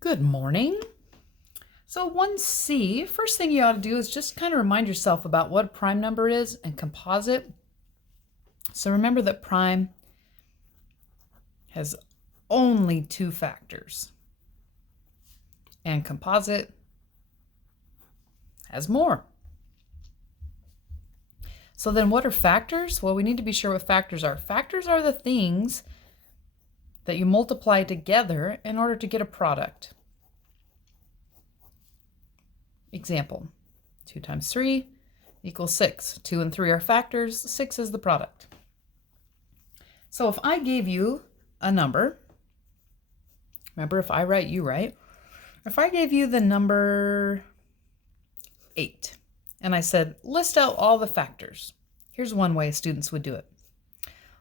Good morning. So 1C, first thing you ought to do is just kind of remind yourself about what a prime number is and composite. So remember that prime has only two factors and composite has more. So then what are factors? Well, we need to be sure what factors are. Factors are the things that you multiply together in order to get a product. Example, 2 times 3 equals 6. 2 and 3 are factors. 6 is the product. So if I gave you a number, remember if I write, you write. If I gave you the number 8 and I said, list out all the factors. Here's one way students would do it.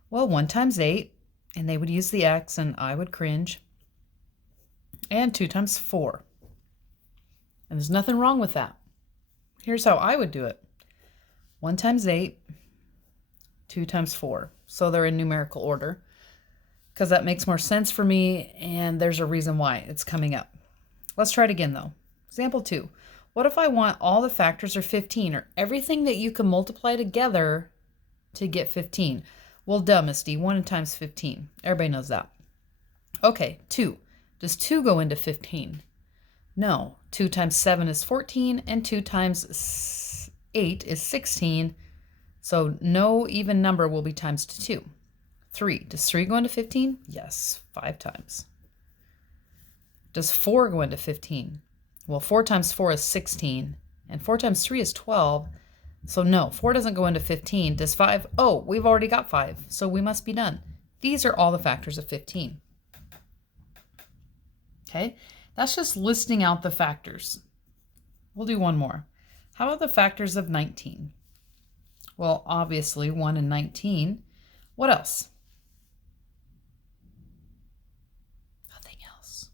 Well, 1 times 8, and they would use the X and I would cringe. And 2 times 4. And there's nothing wrong with that. Here's how I would do it. 1 times 8, 2 times 4. So they're in numerical order because that makes more sense for me, and there's a reason why it's coming up. Let's try it again, though. Example 2. What if I want all the factors are 15, or everything that you can multiply together to get 15? Well, duh, Misty. 1 times 15. Everybody knows that. Okay, 2. Does 2 go into 15? No. 2 times 7 is 14, and 2 times 8 is 16. So no even number will be times 2. 3. Does 3 go into 15? Yes, 5 times. Does 4 go into 15? Well, 4 times 4 is 16, and 4 times 3 is 12. So no, 4 doesn't go into 15. Does 5? Oh, we've already got 5, so we must be done. These are all the factors of 15. Okay, that's just listing out the factors. We'll do one more. How about the factors of 19? Well, obviously 1 and 19. What else? Nothing else.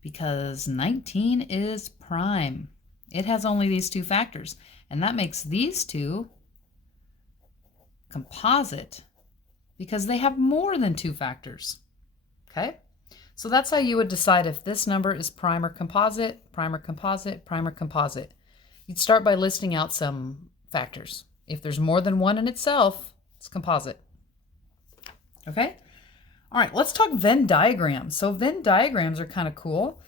Because 19 is prime. It has only these two factors, and that makes these two composite because they have more than two factors. Okay? So that's how you would decide if this number is prime or composite, prime or composite, prime or composite. You'd start by listing out some factors. If there's more than one in itself, it's composite. Okay? All right, let's talk Venn diagrams. So Venn diagrams are kind of cool.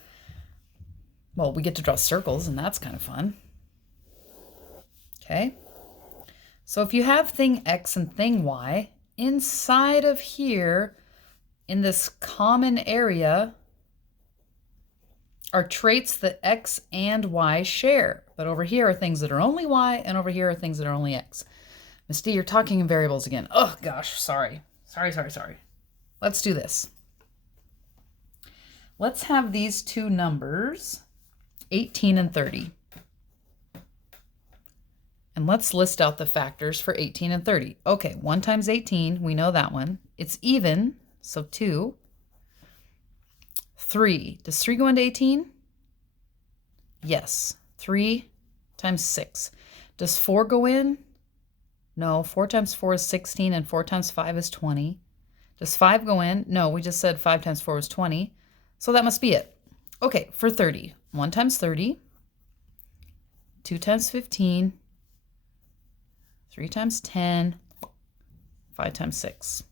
Well, we get to draw circles, and that's kind of fun. Okay? So if you have thing X and thing Y, inside of here, in this common area, are traits that X and Y share. But over here are things that are only Y, and over here are things that are only X. Misty, you're talking in variables again. Oh, gosh, sorry. Sorry. Let's do this. Let's have these two numbers, 18 and 30. And let's list out the factors for 18 and 30. Okay, 1 times 18, we know that one. It's even, so 2. 3. Does 3 go into 18? Yes. 3 times 6. Does 4 go in? No. 4 times 4 is 16, and 4 times 5 is 20. Does 5 go in? No, we just said 5 times 4 is 20. So that must be it. Okay, for 30. 1 times 30. 2 times 15. 3 times 10. 5 times 6.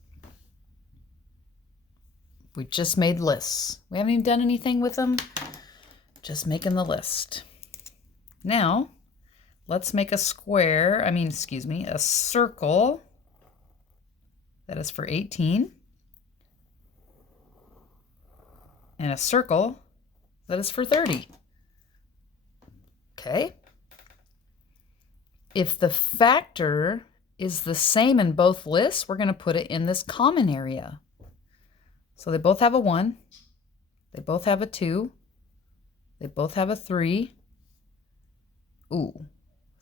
We just made lists. We haven't even done anything with them. Just making the list. Now, let's make a a circle that is for 18. And a circle that is for 30. Okay? If the factor is the same in both lists, we're going to put it in this common area. So they both have a 1. They both have a 2. They both have a 3. Ooh,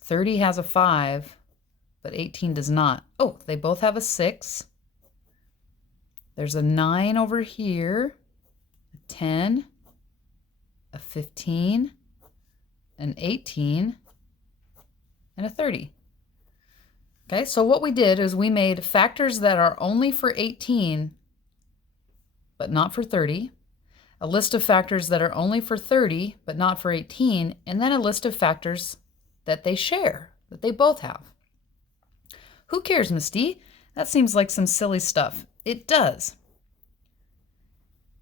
30 has a 5, but 18 does not. Oh, they both have a 6. There's a 9 over here, a 10, a 15, an 18, and a 30. Okay, so what we did is we made factors that are only for 18 but not for 30, a list of factors that are only for 30 but not for 18, and then a list of factors that they share, that they both have. Who cares, Miss D? That seems like some silly stuff. It does.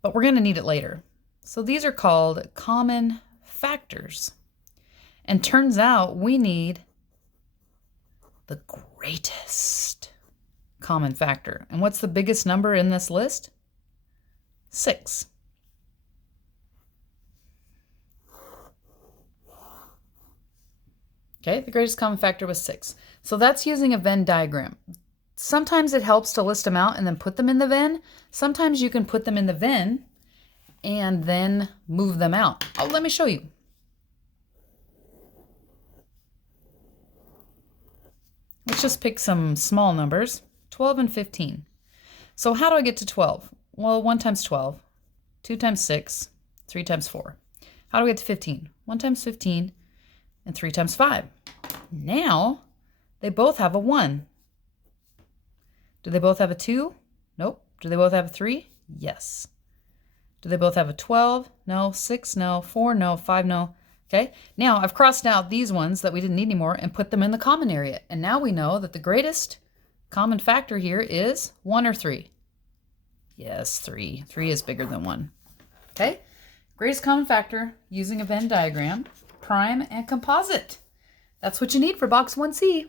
But we're going to need it later. So these are called common factors. And turns out we need the greatest common factor. And what's the biggest number in this list? 6. Okay, the greatest common factor was 6. So that's using a Venn diagram. Sometimes it helps to list them out and then put them in the Venn. Sometimes you can put them in the Venn and then move them out. Oh, let me show you. Let's just pick some small numbers, 12 and 15. So how do I get to 12? Well, 1 times 12, 2 times 6, 3 times 4. How do we get to 15? 1 times 15 and 3 times 5. Now, they both have a 1. Do they both have a 2? Nope. Do they both have a 3? Yes. Do they both have a 12? No. 6? No. 4? No. 5? No. Okay. Now, I've crossed out these ones that we didn't need anymore and put them in the common area. And now we know that the greatest common factor here is 1 or 3. Yes, 3. 3 is bigger than 1. Okay. Greatest common factor using a Venn diagram, prime and composite. That's what you need for box 1C.